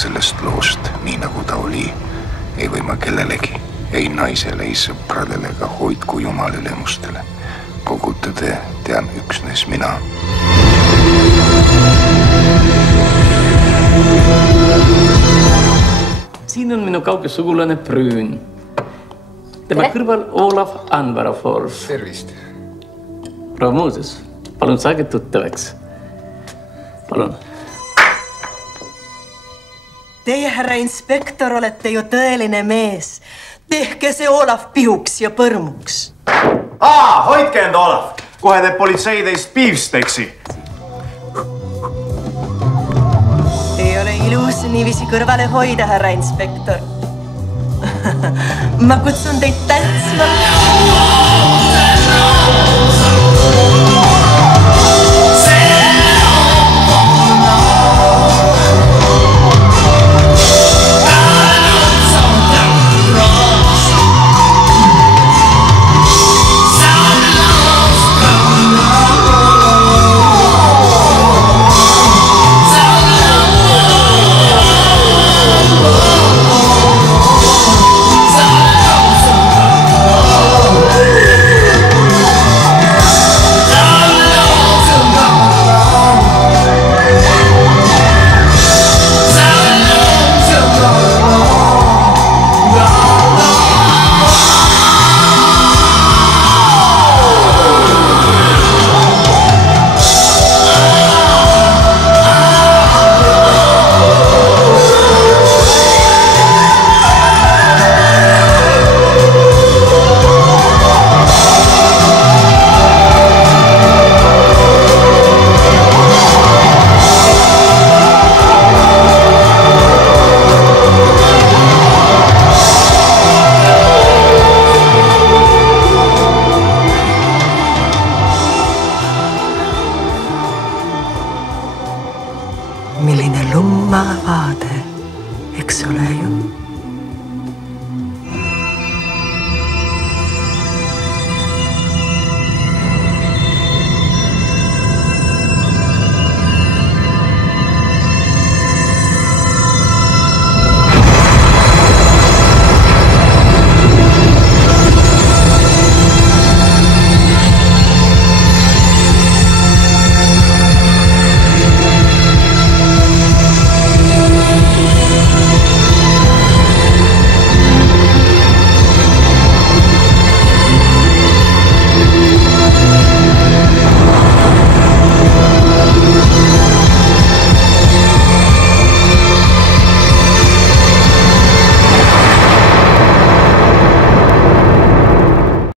sellest loost, nii nagu ta oli, ei või ma kellelegi, ei naisele, ei sõpradele ega hoidku Jumal ülemustele. Kogu tõde tean üksnes mina. Siin on minu kauge sugulane Prüün. Tema kõrval Olav Anvarafors. Tervist. Proua Mooses, palun saage tuttavaks. Palun. Teie, härra inspektor, olete ju tõeline mees. Tehke see Olav pihuks ja põrmuks. Hoidke enda Olav! Kohe teeb politsei teist beefsteksi. Ei ole ilus niiviisi kõrvale hoida, härra inspektor. Ma kutsun teid tantsma.